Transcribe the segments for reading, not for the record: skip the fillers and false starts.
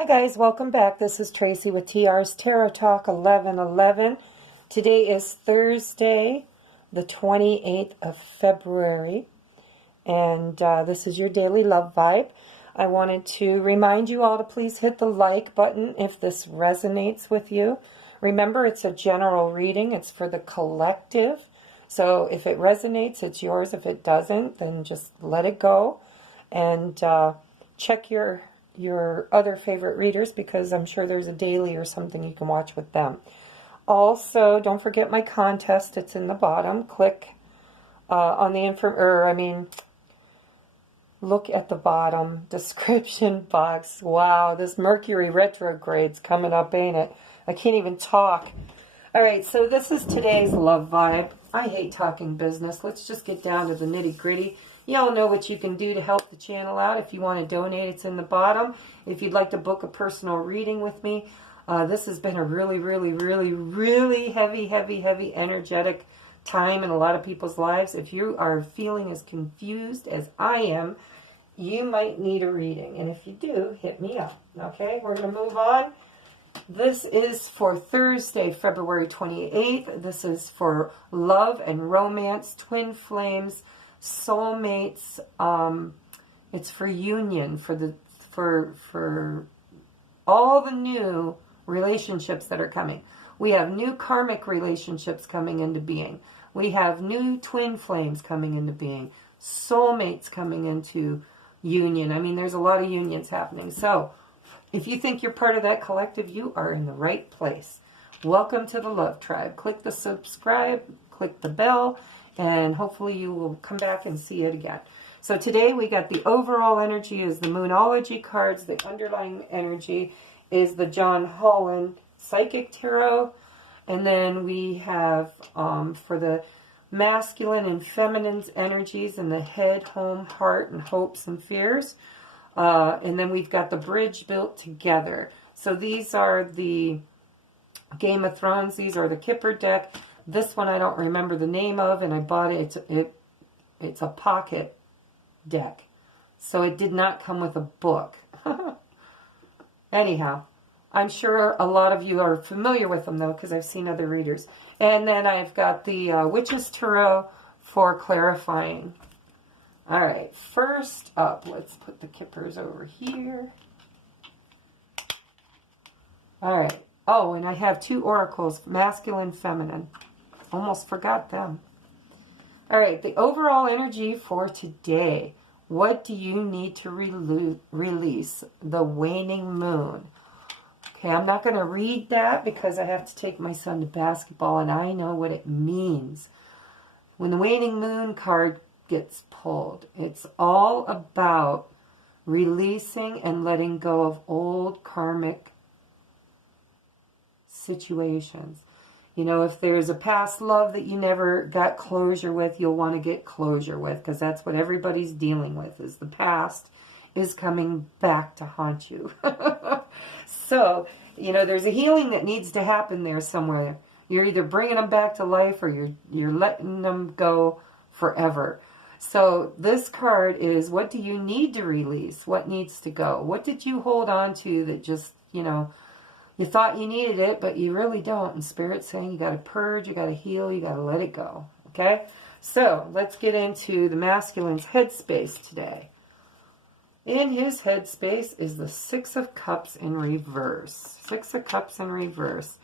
Hi guys, welcome back. This is Tracy with T.R.'s Tarot Talk 1111. Today is Thursday, the 28th of February, and this is your daily love vibe. I wanted to remind you all to please hit the like button if this resonates with you. Remember, it's a general reading. It's for the collective. So if it resonates, it's yours. If it doesn't, then just let it go. And check your other favorite readers, because I'm sure there's a daily or something you can watch with them. Also, don't forget my contest. It's in the bottom. Click on the look at the bottom description box. Wow, this Mercury retrograde's coming up, ain't it? I can't even talk. All right, so this is today's love vibe. I hate talking business. Let's just get down to the nitty-gritty. Y'all know what you can do to help the channel out. If you want to donate, it's in the bottom. If you'd like to book a personal reading with me, this has been a really heavy, energetic time in a lot of people's lives. If you are feeling as confused as I am, you might need a reading. And if you do, hit me up. Okay, we're going to move on. This is for Thursday, February 28th. This is for love and romance, twin flames, soulmates. It's for union, for all the new relationships that are coming. We have new karmic relationships coming into being. We have new twin flames coming into being. Soulmates coming into union. I mean, there's a lot of unions happening. So if you think you're part of that collective, you are in the right place. Welcome to the Love Tribe. Click the subscribe, click the bell, and hopefully you will come back and see it again. So today we got the overall energy is the Moonology cards. The underlying energy is the John Holland Psychic Tarot. And then we have for the masculine and feminine energies in the head, home, heart, and hopes and fears. And then we've got the bridge built together. So these are the Game of Thrones. These are the Kipper deck. This one I don't remember the name of, and I bought it. It's a pocket deck. So it did not come with a book. Anyhow, I'm sure a lot of you are familiar with them, though, because I've seen other readers. And then I've got the Witch's Tarot for clarifying. All right, first up, let's put the Kippers over here. All right. Oh, and I have two oracles, masculine, feminine. Almost forgot them. All right, the overall energy for today. What do you need to release? The waning moon. Okay, I'm not going to read that because I have to take my son to basketball, and I know what it means. When the waning moon card gets pulled, it's all about releasing and letting go of old karmic situations. You know, if there's a past love that you never got closure with, you'll want to get closure with, because that's what everybody's dealing with, is the past is coming back to haunt you. So, you know, there's a healing that needs to happen there somewhere. You're either bringing them back to life or you're letting them go forever. So this card is, what do you need to release? What needs to go? What did you hold on to that just, you know, you thought you needed it, but you really don't. And Spirit's saying you got to purge, you got to heal, you got to let it go. Okay? So let's get into the masculine's headspace today. In his headspace is the Six of Cups in reverse. Six of Cups in reverse.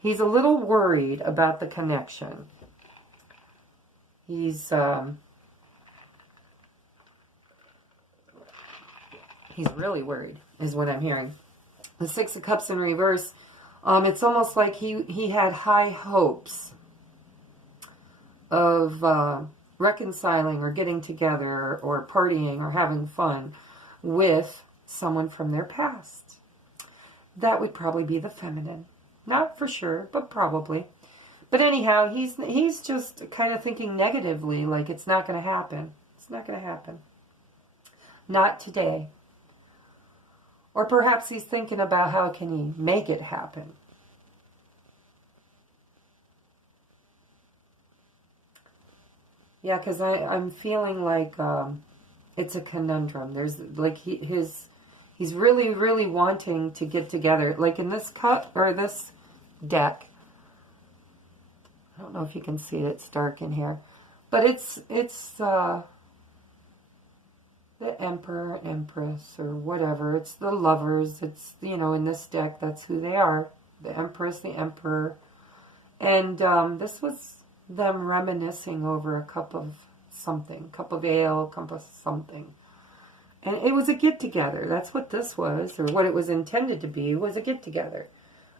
He's a little worried about the connection. He's really worried, is what I'm hearing. The Six of Cups in reverse, it's almost like he had high hopes of reconciling or getting together or partying or having fun with someone from their past. That would probably be the feminine. Not for sure, but probably. But anyhow, he's just kind of thinking negatively, like it's not going to happen. It's not going to happen. Not today. Or perhaps he's thinking about how can he make it happen. Yeah, because I'm feeling like it's a conundrum. There's like he's He's really, really wanting to get together. Like in this cup, or this deck, I don't know if you can see it, it's dark in here. But it's the Emperor, Empress, or whatever. It's the lovers. It's, you know, in this deck, that's who they are. The Empress, the Emperor. And this was them reminiscing over a cup of something. Cup of ale, cup of something. And it was a get-together. That's what this was, or what it was intended to be, was a get-together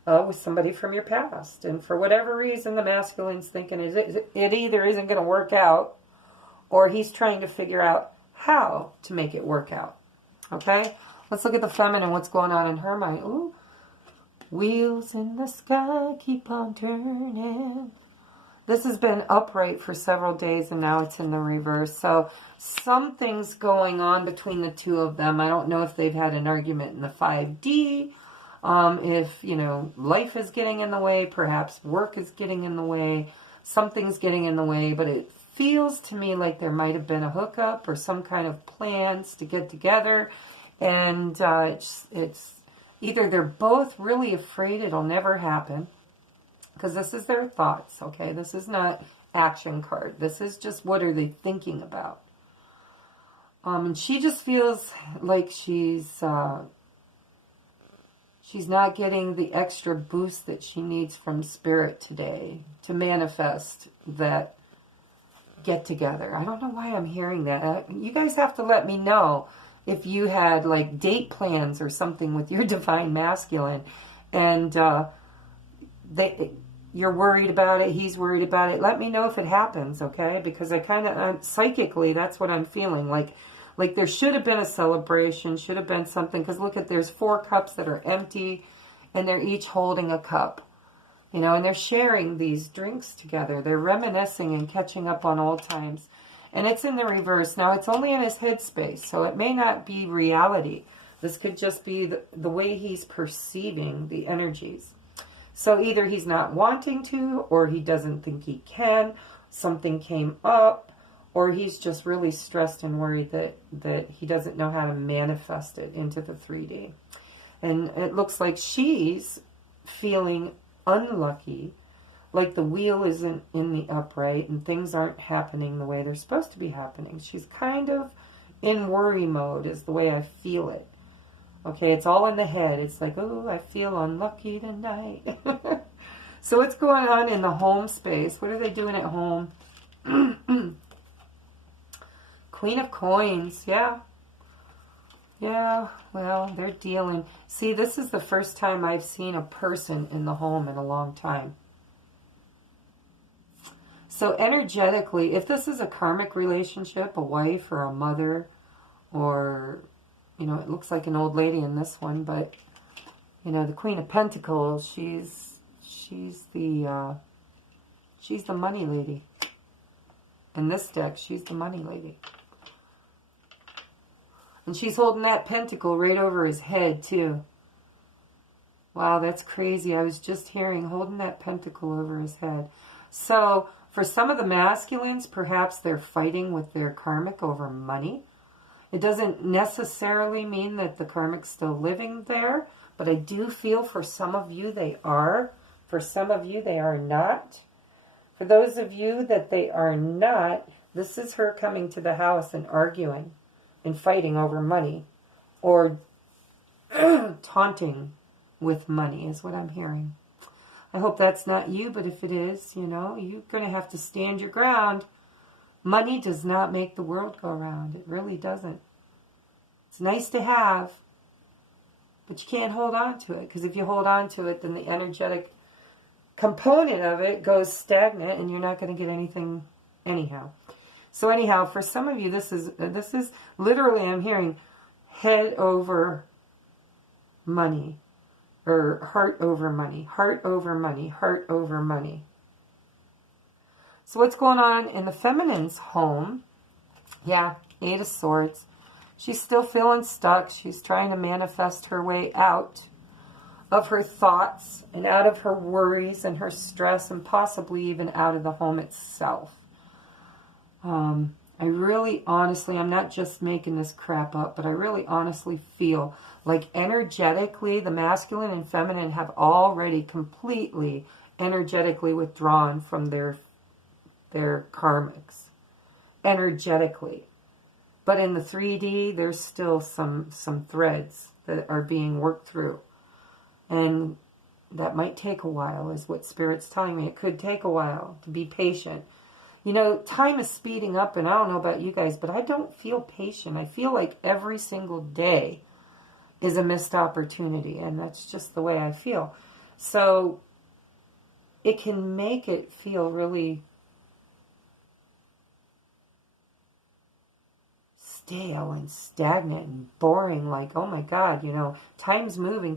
with somebody from your past. And for whatever reason, the masculine's thinking it either isn't going to work out, or he's trying to figure out how to make it work out. Okay? Let's look at the feminine, what's going on in her mind. Ooh. Wheels in the sky keep on turning. This has been upright for several days, and now it's in the reverse. So something's going on between the two of them. I don't know if they've had an argument in the 5D, if, you know, life is getting in the way, perhaps work is getting in the way, something's getting in the way, but it feels to me like there might have been a hookup or some kind of plans to get together, and it's either they're both really afraid it'll never happen, because this is their thoughts, okay? This is not action card. This is just what are they thinking about. And she just feels like she's not getting the extra boost that she needs from Spirit today to manifest that get together. I don't know why I'm hearing that. You guys have to let me know if you had like date plans or something with your divine masculine, and you're worried about it, he's worried about it. Let me know if it happens, okay? Because I kind of, psychically, that's what I'm feeling. Like there should have been a celebration, should have been something. Because look at, there's 4 cups that are empty, and they're each holding a cup. You know, and they're sharing these drinks together. They're reminiscing and catching up on old times. And it's in the reverse. Now, it's only in his headspace, so it may not be reality. This could just be the way he's perceiving the energies. So either he's not wanting to, or he doesn't think he can, something came up, or he's just really stressed and worried that he doesn't know how to manifest it into the 3D. And it looks like she's feeling unlucky, like the wheel isn't in the upright and things aren't happening the way they're supposed to be happening. She's kind of in worry mode is the way I feel it. Okay, it's all in the head. It's like, oh, I feel unlucky tonight. So what's going on in the home space? What are they doing at home? Queen of Coins, yeah. Yeah, well, they're dealing. See, this is the first time I've seen a person in the home in a long time. So energetically, if this is a karmic relationship, a wife or a mother, or, you know, it looks like an old lady in this one, but, you know, the Queen of Pentacles, she's the money lady. In this deck, she's the money lady. And she's holding that pentacle right over his head, too. Wow, that's crazy. I was just hearing holding that pentacle over his head. So, for some of the masculines, perhaps they're fighting with their karmic over money. It doesn't necessarily mean that the karmic's still living there, but I do feel for some of you they are. For some of you they are not. For those of you that they are not, this is her coming to the house and arguing and fighting over money, or taunting with money is what I'm hearing. I hope that's not you, but if it is, you know, you're going to have to stand your ground. Money does not make the world go round. It really doesn't. It's nice to have, but you can't hold on to it, because if you hold on to it, then the energetic component of it goes stagnant and you're not going to get anything anyhow. So anyhow, for some of you, this is literally, I'm hearing head over money, or heart over money, heart over money, heart over money. So what's going on in the feminine's home? Yeah, 8 of Swords. She's still feeling stuck. She's trying to manifest her way out of her thoughts and out of her worries and her stress, and possibly even out of the home itself. I really honestly, I'm not just making this crap up, but I really honestly feel Like energetically, the masculine and feminine have already completely energetically withdrawn from their karmics. Energetically. But in the 3D, there's still some threads that are being worked through. And that might take a while, is what Spirit's telling me. It could take a while to be patient. You know, time is speeding up, and I don't know about you guys, but I don't feel patient. I feel like every single day is a missed opportunity, and that's just the way I feel. So it can make it feel really stale and stagnant and boring, like, oh my God, you know, time's moving,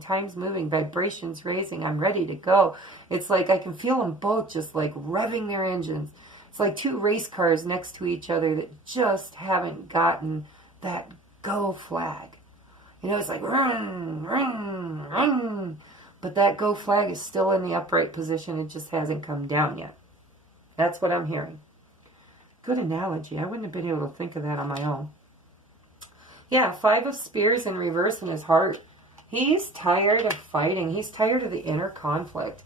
vibrations raising, I'm ready to go. It's like I can feel them both just like revving their engines. It's like two race cars next to each other that just haven't gotten that go flag. You know, it's like run, run, run. But that go flag is still in the upright position. It just hasn't come down yet. That's what I'm hearing. Good analogy. I wouldn't have been able to think of that on my own. Yeah, 5 of Spears in reverse in his heart. He's tired of fighting. He's tired of the inner conflict.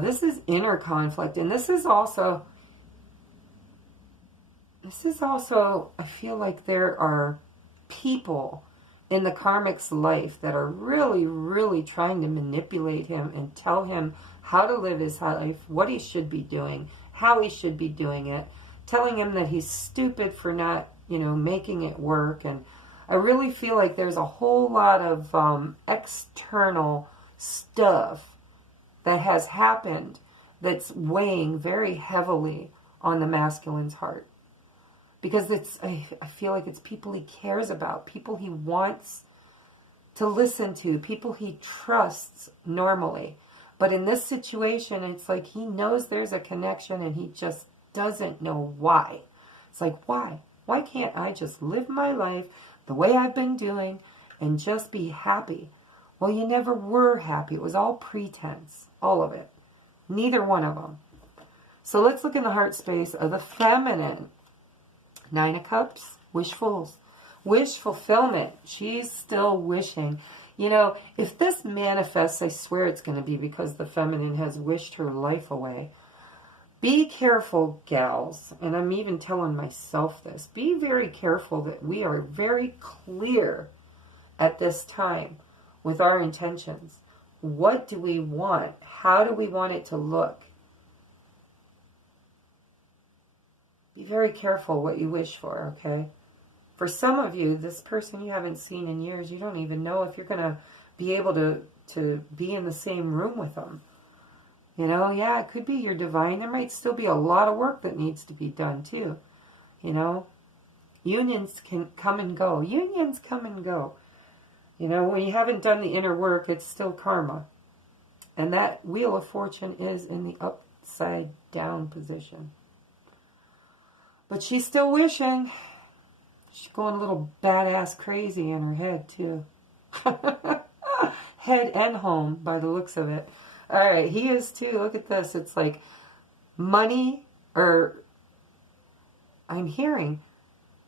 This is inner conflict. And this is also, I feel like there are people in the karmic's life that are really, really trying to manipulate him and tell him how to live his life, what he should be doing, how he should be doing it, telling him that he's stupid for not, you know, making it work. And I really feel like there's a whole lot of external stuff that has happened that's weighing very heavily on the masculine's heart. Because I feel like it's people he cares about, people he wants to listen to, people he trusts normally. But in this situation, it's like he knows there's a connection and he just doesn't know why. It's like, why? Why can't I just live my life the way I've been doing and just be happy? Well, you never were happy. It was all pretense, all of it. Neither one of them. So let's look in the heart space of the feminine. 9 of Cups, wishfuls. Wish fulfillment. She's still wishing. You know, if this manifests, I swear it's going to be because the feminine has wished her life away. Be careful, gals, and I'm even telling myself this. Be very careful that we are very clear at this time with our intentions. What do we want? How do we want it to look? Be very careful what you wish for, okay? For some of you, this person you haven't seen in years, you don't even know if you're going to be able to be in the same room with them. You know, yeah, it could be your divine. There might still be a lot of work that needs to be done, too. You know, unions can come and go. Unions come and go. You know, when you haven't done the inner work, it's still karma. And that Wheel of Fortune is in the upside down position. But she's still wishing. She's going a little badass crazy in her head, too. Head and home, by the looks of it. All right, he is, too. Look at this. It's like money, or I'm hearing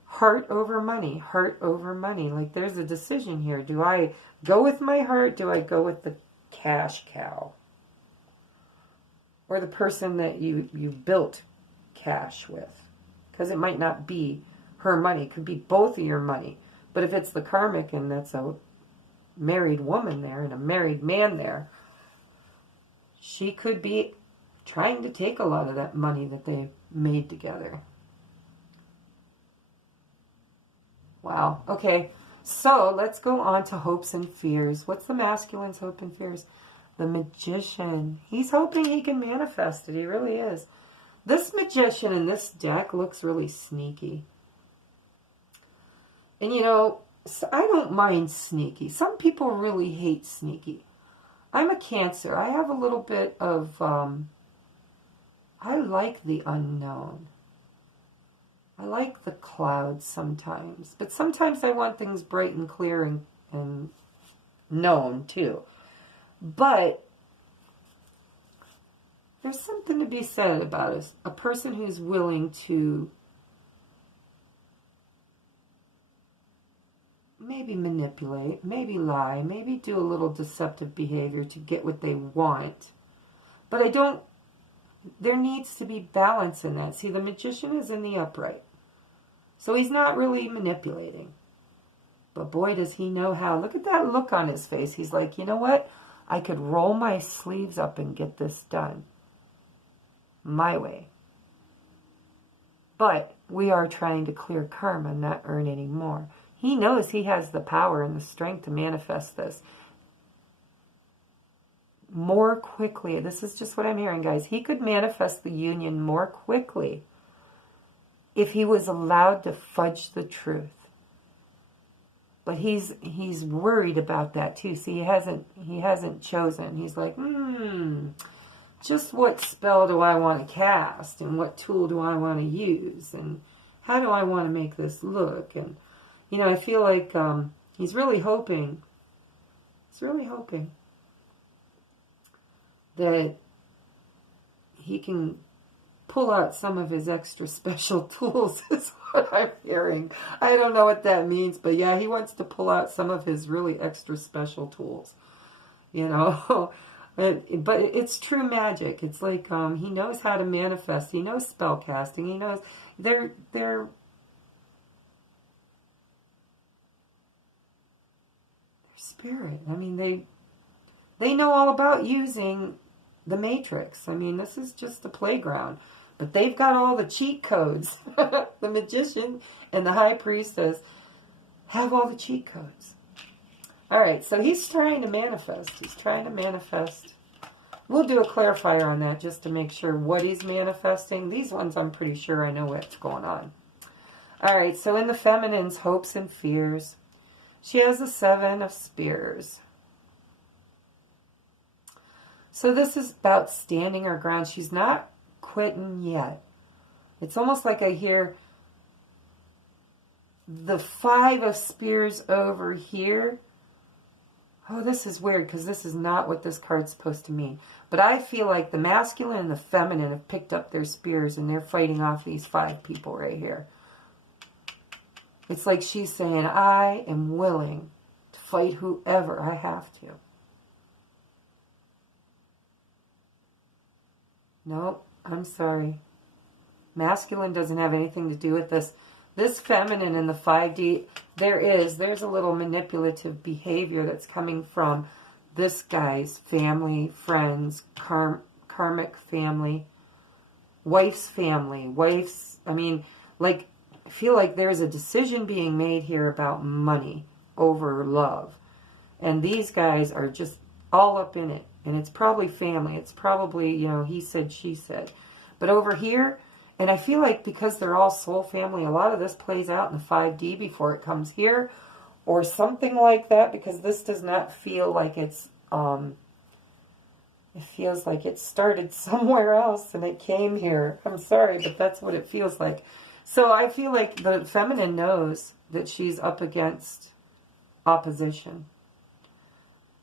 heart over money, heart over money. Like there's a decision here. Do I go with my heart? Do I go with the cash cow? Or the person that you built cash with? Because it might not be her money. It could be both of your money. But if it's the karmic and that's a married woman there and a married man there, she could be trying to take a lot of that money that they made together. Wow. Okay. So let's go on to hopes and fears. What's the masculine's hope and fears? The Magician. He's hoping he can manifest it. He really is. This Magician in this deck looks really sneaky. And you know, I don't mind sneaky. Some people really hate sneaky. I'm a Cancer. I have a little bit of, I like the unknown. I like the clouds sometimes. But sometimes I want things bright and clear and known too. But there's something to be said about a person who's willing to maybe manipulate, maybe lie, maybe do a little deceptive behavior to get what they want. But there needs to be balance in that. See, the Magician is in the upright. So he's not really manipulating. But boy, does he know how. Look at that look on his face. He's like, you know what? I could roll my sleeves up and get this done my way. But we are trying to clear karma, not earn any more. He knows he has the power and the strength to manifest this more quickly. This is just what I'm hearing, guys. He could manifest the union more quickly if he was allowed to fudge the truth. But he's worried about that too. See, he hasn't chosen. He's like, just what spell do I want to cast, and what tool do I want to use, and how do I want to make this look? And you know, I feel like he's really hoping. He's really hoping that he can pull out some of his extra special tools, is what I'm hearing. I don't know what that means, but yeah, he wants to pull out some of his really extra special tools, you know. But it's true magic. It's like he knows how to manifest. He knows spell casting. He knows they're spirit. I mean, they know all about using the Matrix. I mean, this is just a playground. But they've got all the cheat codes. The Magician and the High Priestess have all the cheat codes. All right, so he's trying to manifest. He's trying to manifest. We'll do a clarifier on that just to make sure what he's manifesting. These ones I'm pretty sure I know what's going on. All right, so in the Feminine's hopes and fears, she has the 7 of Spears. So this is about standing her ground. She's not quitting yet. It's almost like I hear the 5 of Spears over here. Oh, this is weird because this is not what this card's supposed to mean. But I feel like the masculine and the feminine have picked up their spears and they're fighting off these 5 people right here. It's like she's saying, I am willing to fight whoever I have to. Nope, I'm sorry. Masculine doesn't have anything to do with this. This feminine in the 5D, there's a little manipulative behavior that's coming from this guy's family, friends, karmic family, wife's family, I mean, like, I feel like there's a decision being made here about money over love. And these guys are just all up in it. And it's probably family. It's probably, you know, he said, she said. But over here, and I feel like because they're all soul family, a lot of this plays out in the 5D before it comes here. Or something like that, because this does not feel like it's, it feels like it started somewhere else and it came here. I'm sorry, but that's what it feels like. So I feel like the feminine knows that she's up against opposition.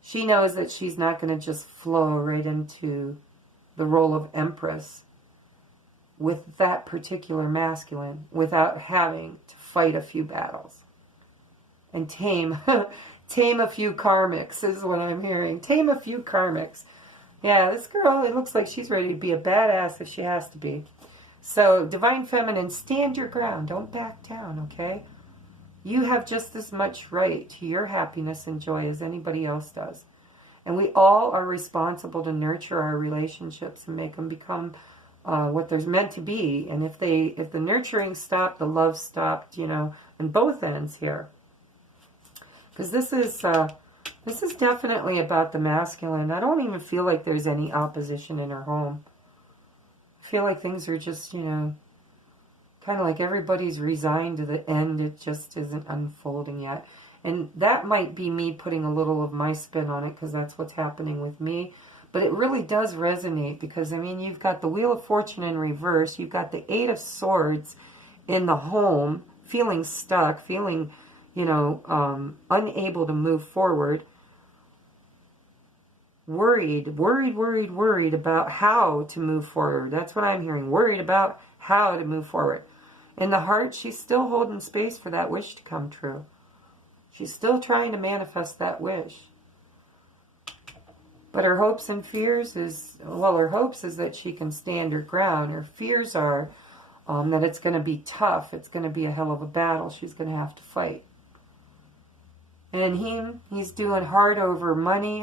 She knows that she's not going to just flow right into the role of Empress with that particular masculine without having to fight a few battles. And tame a few karmics is what I'm hearing. Tame a few karmics. Yeah, this girl, it looks like she's ready to be a badass if she has to be. So, Divine Feminine, stand your ground. Don't back down, okay? You have just as much right to your happiness and joy as anybody else does. And we all are responsible to nurture our relationships and make them become what they're meant to be. And if the nurturing stopped, the love stopped, you know, on both ends here. Because this is definitely about the masculine. I don't even feel like there's any opposition in her home. I feel like things are just, you know, kind of like everybody's resigned to the end. It just isn't unfolding yet. And that might be me putting a little of my spin on it because that's what's happening with me. But it really does resonate because, I mean, you've got the Wheel of Fortune in reverse. You've got the 8 of Swords in the home, feeling stuck, feeling, you know, unable to move forward. Worried about how to move forward. That's what I'm hearing. Worried about how to move forward. In the heart, she's still holding space for that wish to come true. She's still trying to manifest that wish. But her hopes and fears is, well, her hopes is that she can stand her ground. Her fears are that it's going to be tough. It's going to be a hell of a battle. She's going to have to fight. And he's doing hard over money,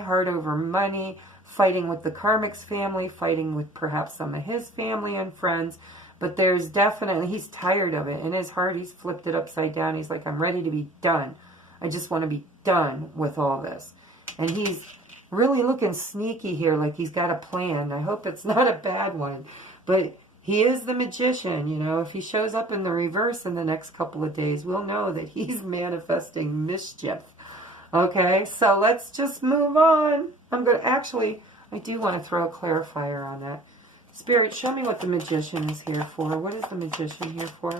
fighting with the Karmic's family, fighting with perhaps some of his family and friends. But there's definitely, he's tired of it. In his heart, he's flipped it upside down. He's like, I'm ready to be done. I just want to be done with all this. And he's really looking sneaky here, like he's got a plan. I hope it's not a bad one. But he is the magician, you know. If he shows up in the reverse in the next couple of days, we'll know that he's manifesting mischief. Okay, so let's just move on. I'm going to actually, I do want to throw a clarifier on that. Spirit, show me what the magician is here for. What is the magician here for?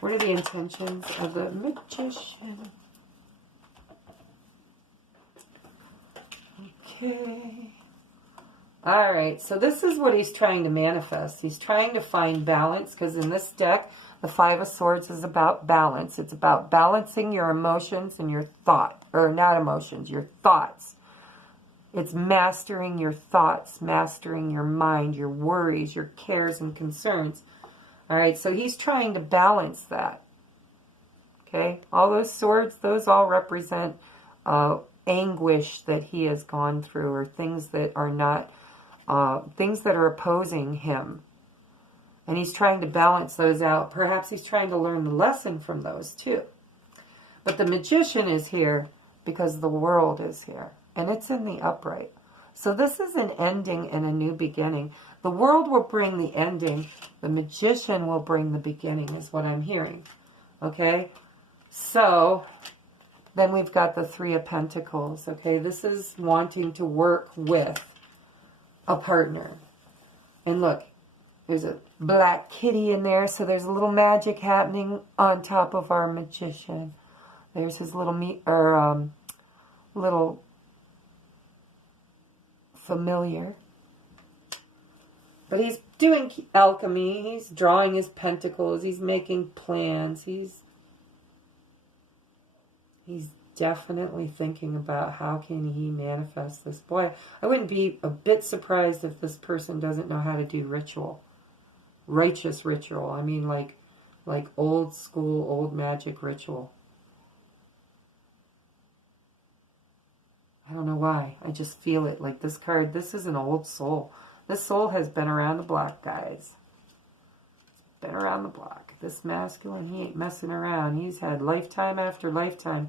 What are the intentions of the magician? Okay. All right, so this is what he's trying to manifest. He's trying to find balance, because in this deck, the Five of Swords is about balance. It's about balancing your emotions and your thought, or not emotions, your thoughts. It's mastering your thoughts, mastering your mind, your worries, your cares and concerns. All right, so he's trying to balance that. Okay, all those swords, those all represent anguish that he has gone through, or things that are not, things that are opposing him. And he's trying to balance those out. Perhaps he's trying to learn the lesson from those too. But the magician is here because the world is here. And it's in the upright. So this is an ending and a new beginning. The world will bring the ending. The magician will bring the beginning, is what I'm hearing. Okay? So then we've got the Three of Pentacles. Okay? This is wanting to work with a partner. And look, there's a black kitty in there, so there's a little magic happening on top of our magician. There's his little little familiar. But he's doing alchemy. He's drawing his pentacles. He's making plans. He's definitely thinking about how can he manifest this. Boy, I wouldn't be a bit surprised if this person doesn't know how to do ritual. Righteous ritual. I mean, like old school, old magic ritual. I don't know why. I just feel it. Like this card, this is an old soul. This soul has been around the block, guys. It's been around the block. This masculine, he ain't messing around. He's had lifetime after lifetime.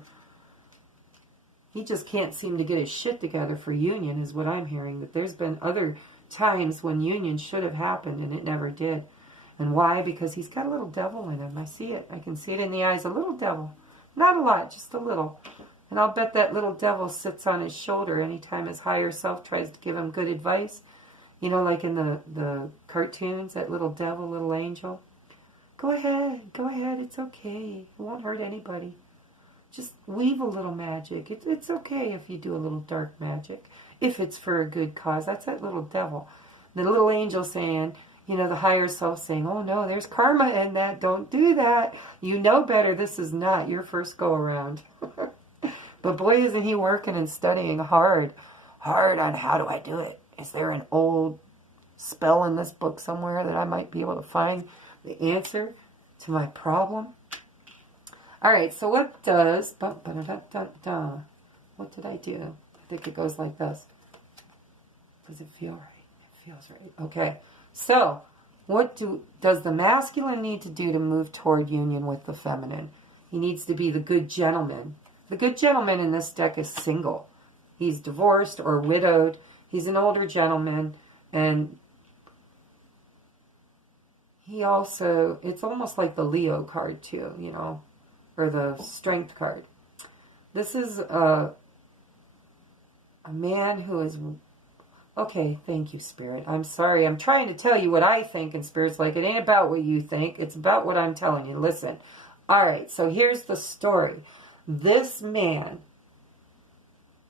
He just can't seem to get his shit together for union, is what I'm hearing. That there's been other times when union should have happened and it never did. And why? Because he's got a little devil in him. I see it. I can see it in the eyes. A little devil. Not a lot, just a little. And I'll bet that little devil sits on his shoulder anytime his higher self tries to give him good advice. You know, like in the cartoons, that little devil, little angel. Go ahead, it's okay. It won't hurt anybody. Just weave a little magic. It's okay if you do a little dark magic, if it's for a good cause. That's that little devil. The little angel saying, you know, the higher self saying, oh no, there's karma in that. Don't do that. You know better. This is not your first go around. But boy, isn't he working and studying hard on how do I do it. Is there an old spell in this book somewhere that I might be able to find the answer to my problem? All right, so what does... What did I do? I think it goes like this. Does it feel right? It feels right. Okay, so what does the masculine need to do to move toward union with the feminine? He needs to be the good gentleman. The good gentleman in this deck is single. He's divorced or widowed. He's an older gentleman, and he also, it's almost like the Leo card too, you know, or the Strength card. This is a man who is, okay, thank you, Spirit. I'm sorry, I'm trying to tell you what I think, and Spirit's like, it ain't about what you think, it's about what I'm telling you. Listen. All right, so here's the story. This man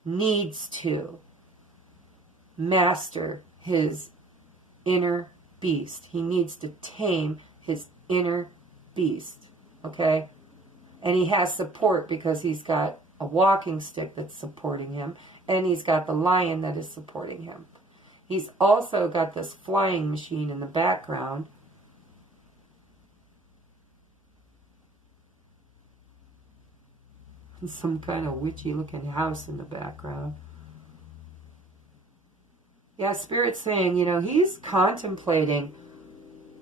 needs to master his inner beast. He needs to tame his inner beast, okay? And he has support because he's got a walking stick that's supporting him, and he's got the lion that is supporting him. He's also got this flying machine in the background. And some kind of witchy looking house in the background. Yeah, Spirit's saying, you know, he's contemplating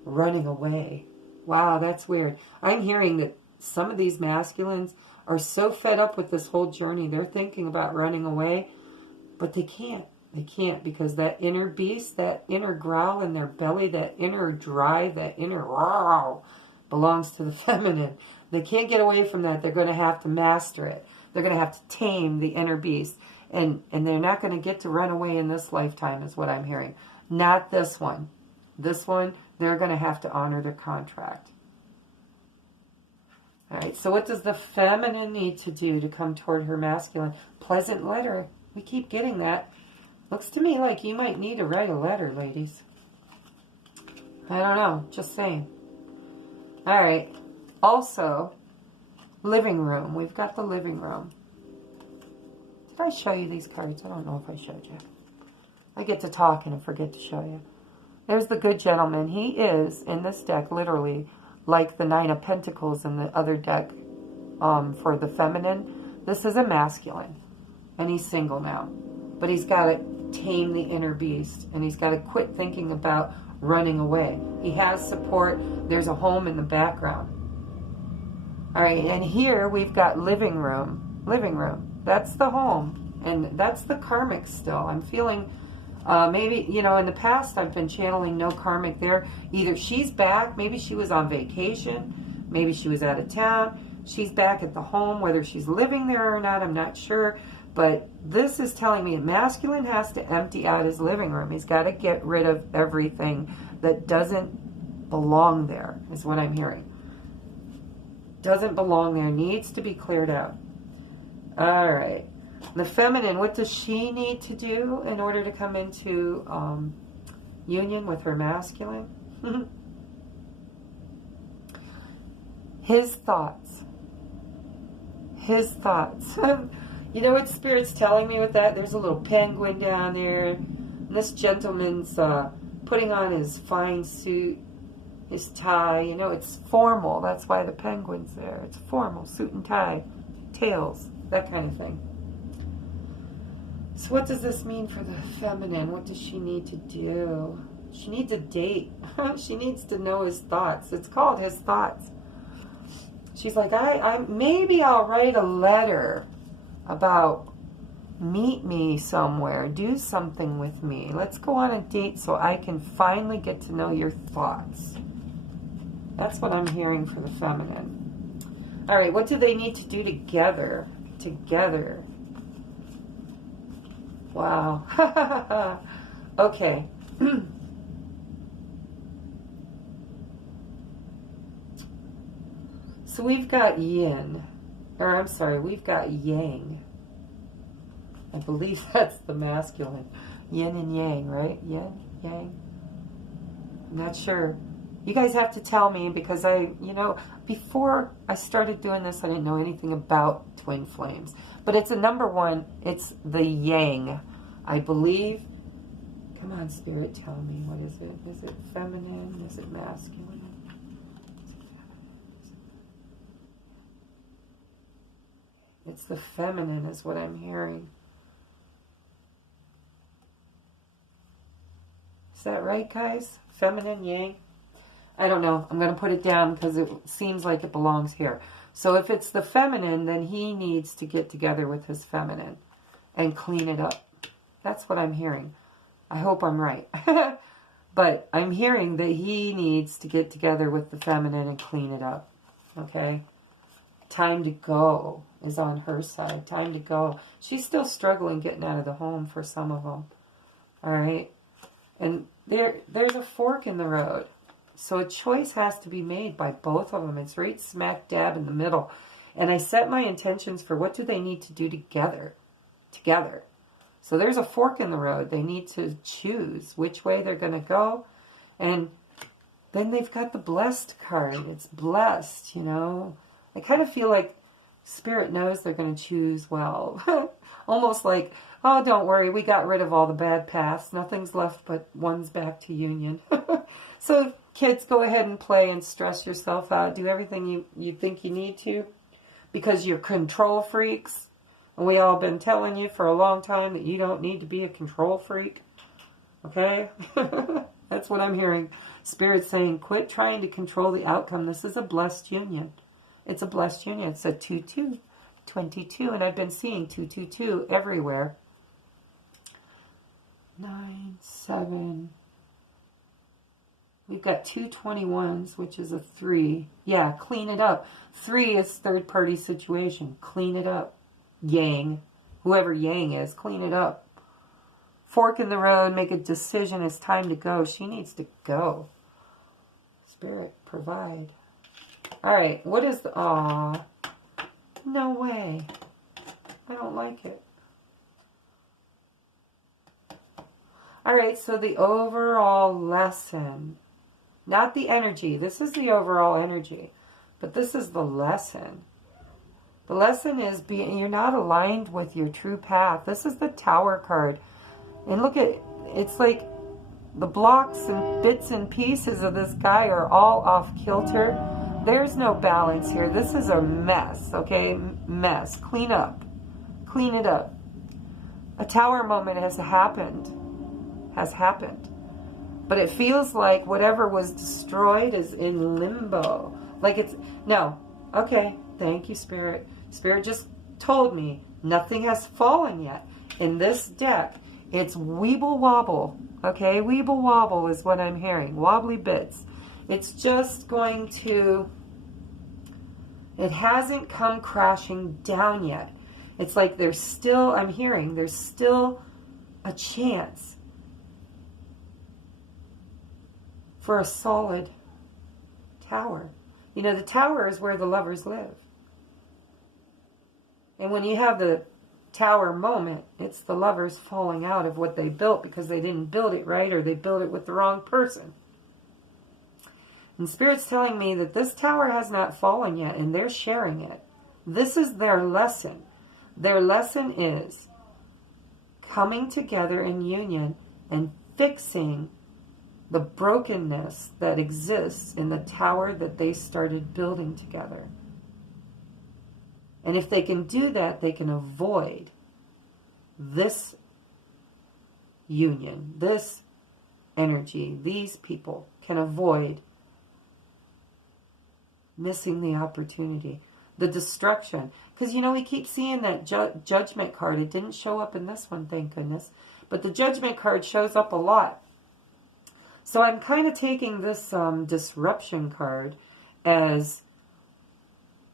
running away. Wow, that's weird. I'm hearing that some of these masculines are so fed up with this whole journey, they're thinking about running away, but they can't. They can't, because that inner beast, that inner growl in their belly, that inner drive, that inner roar belongs to the feminine. They can't get away from that. They're going to have to master it. They're going to have to tame the inner beast. And they're not going to get to run away in this lifetime, is what I'm hearing. Not this one. This one, they're going to have to honor their contract. All right, so what does the feminine need to do to come toward her masculine? Pleasant letter. We keep getting that. Looks to me like you might need to write a letter, ladies. I don't know. Just saying. All right. Also, living room. We've got the living room. Did I show you these cards? I don't know if I showed you. I get to talk and I forget to show you. There's the good gentleman. He is, in this deck, literally like the Nine of Pentacles in the other deck for the feminine. This is a masculine. And he's single now. But he's got to tame the inner beast. And he's got to quit thinking about running away. He has support. There's a home in the background. All right, and here we've got living room. Living room. That's the home. And that's the karmic still. I'm feeling maybe, you know, in the past I've been channeling no karmic there. Either she's back. Maybe she was on vacation. Maybe she was out of town. She's back at the home. Whether she's living there or not, I'm not sure. But this is telling me masculine has to empty out his living room. He's got to get rid of everything that doesn't belong there, is what I'm hearing. Doesn't belong there. Needs to be cleared out. All right. The feminine, what does she need to do in order to come into union with her masculine? His thoughts. His thoughts. You know what Spirit's telling me with that? There's a little penguin down there. And this gentleman's putting on his fine suit, his tie. You know, it's formal. That's why the penguin's there. It's formal, suit and tie, tails, that kind of thing. So what does this mean for the feminine? What does she need to do? She needs a date. She needs to know his thoughts. It's called his thoughts. She's like, maybe I'll write a letter about meet me somewhere, do something with me. Let's go on a date so I can finally get to know your thoughts. That's what I'm hearing for the feminine. All right, what do they need to do together? Together. Wow. Okay. So we've got yin. Or I'm sorry, we've got yang. I believe that's the masculine. Yin and yang, right? Yin, yang. I'm not sure. You guys have to tell me, because before I started doing this, I didn't know anything about twin flames. But it's a number one. It's the yang, I believe. Come on, Spirit, tell me. What is it? Is it feminine? Is it masculine? It's the feminine is what I'm hearing. Is that right, guys? Feminine, yang? I don't know. I'm going to put it down because it seems like it belongs here. So if it's the feminine, then he needs to get together with his feminine and clean it up. That's what I'm hearing. I hope I'm right. But I'm hearing that he needs to get together with the feminine and clean it up. Okay? Time to go is on her side. Time to go. She's still struggling getting out of the home for some of them. All right? And there's a fork in the road. So a choice has to be made by both of them. It's right smack dab in the middle. And I set my intentions for what do they need to do together. Together. So there's a fork in the road. They need to choose which way they're going to go. And then they've got the blessed card. It's blessed, you know. I kind of feel like Spirit knows they're going to choose well. Almost like, oh, don't worry, we got rid of all the bad past. Nothing's left but one's back to union. So kids, go ahead and play and stress yourself out. Do everything you think you need to, because you're control freaks. And we all been telling you for a long time that you don't need to be a control freak. Okay? That's what I'm hearing. Spirit saying, quit trying to control the outcome. This is a blessed union. It's a blessed union. It's a 2-2, 22. And I've been seeing 2-2-2 everywhere. 9, 7. We've got 2 21s, which is a 3. Yeah, clean it up. 3 is third party situation. Clean it up. Yang. Whoever Yang is, clean it up. Fork in the road, make a decision. It's time to go. She needs to go. Spirit, provide. All right, what is the... Aw, no way. I don't like it. All right, so the overall lesson, not the energy. This is the overall energy, but this is the lesson. The lesson is you're not aligned with your true path. This is the Tower card. And look at, it's like the blocks and bits and pieces of this guy are all off kilter. There's no balance here. This is a mess, okay? Mess. Clean up. Clean it up. A Tower moment has happened. But it feels like whatever was destroyed is in limbo. Like it's, no. Okay, thank you, Spirit. Spirit just told me nothing has fallen yet. In this deck, it's weeble wobble. Okay, weeble wobble is what I'm hearing. Wobbly bits. It's just going to, it hasn't come crashing down yet. It's like there's still, I'm hearing, there's still a chance for a solid tower. You know, the tower is where the lovers live. And when you have the Tower moment, it's the lovers falling out of what they built because they didn't build it right, or they built it with the wrong person. And Spirit's telling me that this tower has not fallen yet, and they're sharing it. This is their lesson. Their lesson is coming together in union and fixing the brokenness that exists in the tower that they started building together. And if they can do that, they can avoid this union, this energy. These people can avoid missing the opportunity, the destruction. Because, you know, we keep seeing that judgment card. It didn't show up in this one, thank goodness. But the judgment card shows up a lot. So I'm kind of taking this disruption card as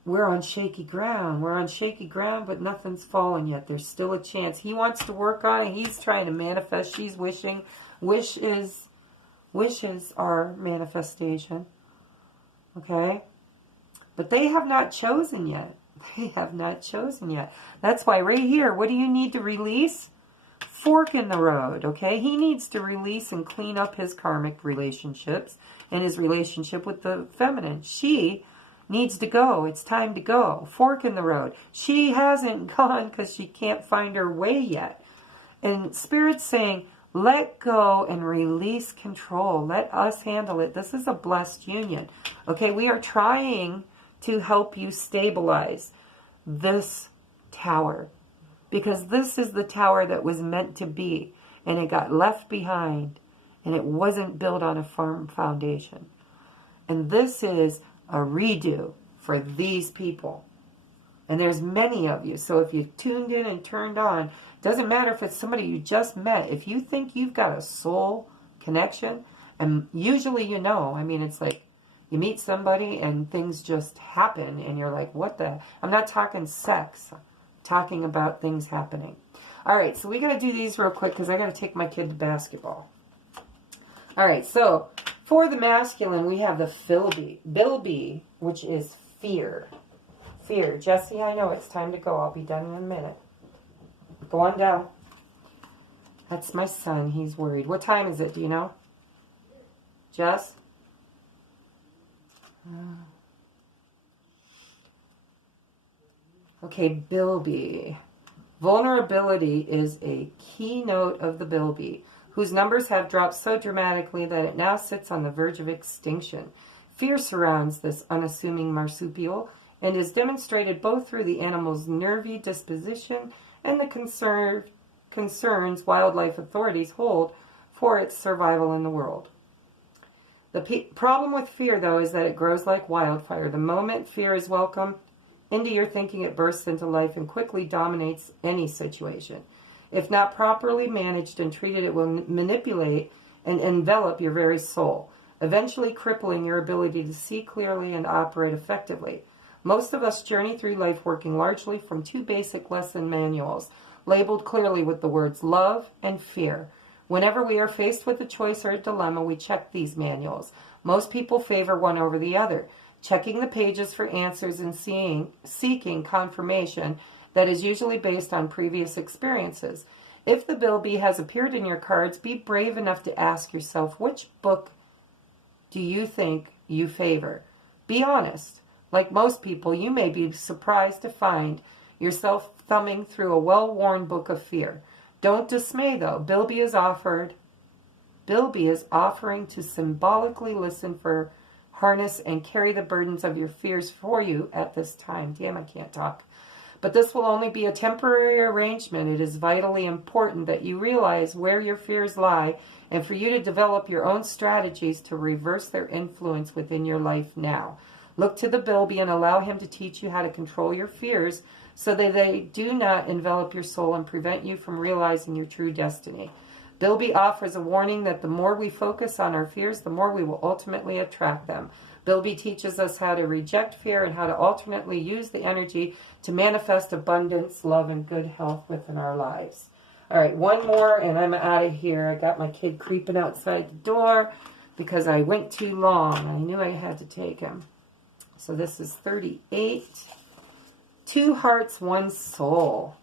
we're on shaky ground. We're on shaky ground, but nothing's fallen yet. There's still a chance. He wants to work on it. He's trying to manifest. She's wishing. Wishes are manifestation. Okay? But they have not chosen yet. They have not chosen yet. That's why right here, what do you need to release? Fork in the road, okay? He needs to release and clean up his karmic relationships and his relationship with the feminine. She needs to go. It's time to go. Fork in the road. She hasn't gone because she can't find her way yet. And Spirit's saying, let go and release control. Let us handle it. This is a blessed union. Okay, we are trying to help you stabilize this tower. Because this is the tower that was meant to be. And it got left behind. And it wasn't built on a firm foundation. And this is a redo for these people. And there's many of you. So if you tuned in and turned on, doesn't matter if it's somebody you just met. If you think you've got a soul connection, and usually you know, I mean, it's like you meet somebody and things just happen and you're like, what the? I'm not talking sex. I'm talking about things happening. All right, so we got to do these real quick because I got to take my kid to basketball. All right, so for the masculine, we have the Bilby, which is fear. Fear. Jesse, I know it's time to go. I'll be done in a minute. Go on down. That's my son. He's worried. What time is it? Do you know? Jess? Okay, Bilby. Vulnerability is a keynote of the Bilby, whose numbers have dropped so dramatically that it now sits on the verge of extinction. Fear surrounds this unassuming marsupial and is demonstrated both through the animal's nervy disposition and the concerns wildlife authorities hold for its survival in the world. The problem with fear, though, is that it grows like wildfire. The moment fear is welcomed into your thinking, it bursts into life and quickly dominates any situation. If not properly managed and treated, it will manipulate and envelop your very soul, eventually crippling your ability to see clearly and operate effectively. Most of us journey through life working largely from two basic lesson manuals, labeled clearly with the words love and fear. Whenever we are faced with a choice or a dilemma, we check these manuals. Most people favor one over the other, checking the pages for answers and seeking confirmation that is usually based on previous experiences. If the Bilby has appeared in your cards, be brave enough to ask yourself, which book do you think you favor? Be honest. Like most people, you may be surprised to find yourself thumbing through a well-worn book of fear. Don't dismay, though. Bilby is offering to symbolically listen for, harness, and carry the burdens of your fears for you at this time. Damn, I can't talk. But this will only be a temporary arrangement. It is vitally important that you realize where your fears lie and for you to develop your own strategies to reverse their influence within your life now. Look to the Bilby and allow him to teach you how to control your fears so that they do not envelop your soul and prevent you from realizing your true destiny. Bilby offers a warning that the more we focus on our fears, the more we will ultimately attract them. Bilby teaches us how to reject fear and how to alternately use the energy to manifest abundance, love, and good health within our lives. All right, one more and I'm out of here. I got my kid creeping outside the door because I went too long. I knew I had to take him. So this is 38. 2 hearts, 1 soul.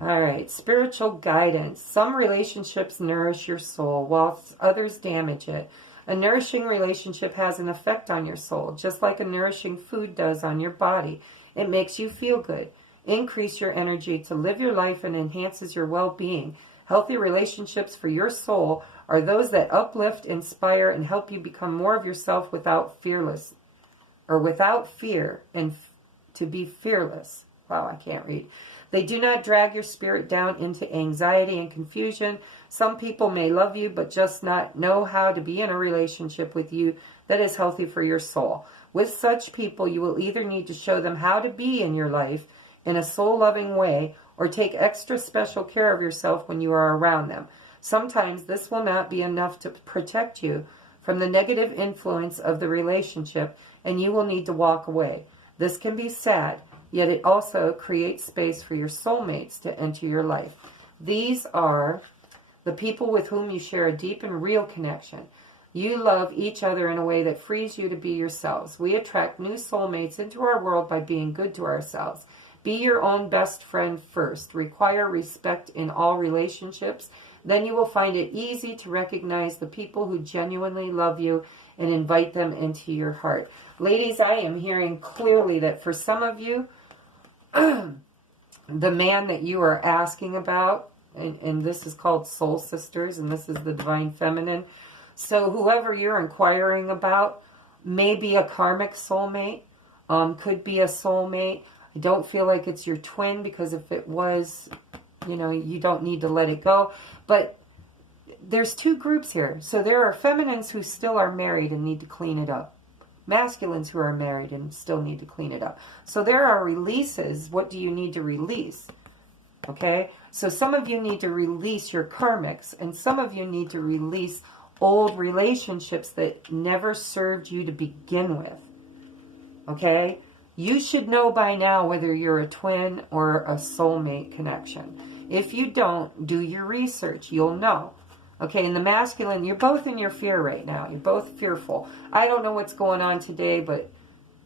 All right, spiritual guidance. Some relationships nourish your soul, whilst others damage it. A nourishing relationship has an effect on your soul, just like a nourishing food does on your body. It makes you feel good, increase your energy to live your life, and enhances your well-being. Healthy relationships for your soul are those that uplift, inspire, and help you become more of yourself without fear, and to be fearless. Wow, I can't read. They do not drag your spirit down into anxiety and confusion. Some people may love you, but just not know how to be in a relationship with you that is healthy for your soul. With such people, you will either need to show them how to be in your life in a soul-loving way, or take extra special care of yourself when you are around them. Sometimes this will not be enough to protect you from the negative influence of the relationship, and you will need to walk away. This can be sad, yet it also creates space for your soulmates to enter your life. These are the people with whom you share a deep and real connection. You love each other in a way that frees you to be yourselves. We attract new soulmates into our world by being good to ourselves. Be your own best friend first. Require respect in all relationships. Then you will find it easy to recognize the people who genuinely love you and invite them into your heart. Ladies, I am hearing clearly that for some of you, the man that you are asking about, and this is called Soul Sisters, and this is the Divine Feminine. So whoever you're inquiring about may be a karmic soulmate, could be a soulmate. I don't feel like it's your twin, because if it was, you don't need to let it go. But there's 2 groups here. So there are feminines who still are married and need to clean it up. Masculines who are married and still need to clean it up. So there are releases. What do you need to release? Okay? So some of you need to release your karmics, and some of you need to release old relationships that never served you to begin with. Okay? You should know by now whether you're a twin or a soulmate connection. If you don't, do your research. You'll know. Okay, in the masculine, you're both in your fear right now. You're both fearful. I don't know what's going on today, but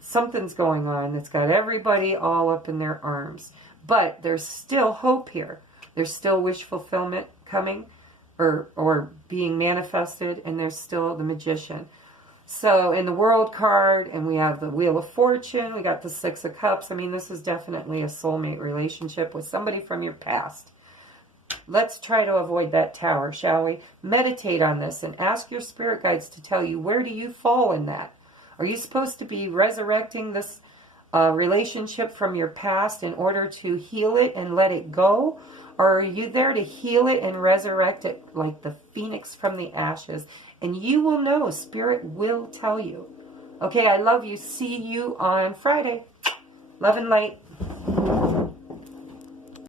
something's going on that's got everybody all up in their arms. But there's still hope here. There's still wish fulfillment coming or being manifested, and there's still the Magician. So in the World card, and we have the Wheel of Fortune, we got the Six of Cups. I mean, this is definitely a soulmate relationship with somebody from your past. Let's try to avoid that Tower, shall we? Meditate on this and ask your spirit guides to tell you, where do you fall in that? Are you supposed to be resurrecting this relationship from your past in order to heal it and let it go? Or are you there to heal it and resurrect it like the phoenix from the ashes? And you will know. Spirit will tell you. Okay, I love you. See you on Friday. Love and light.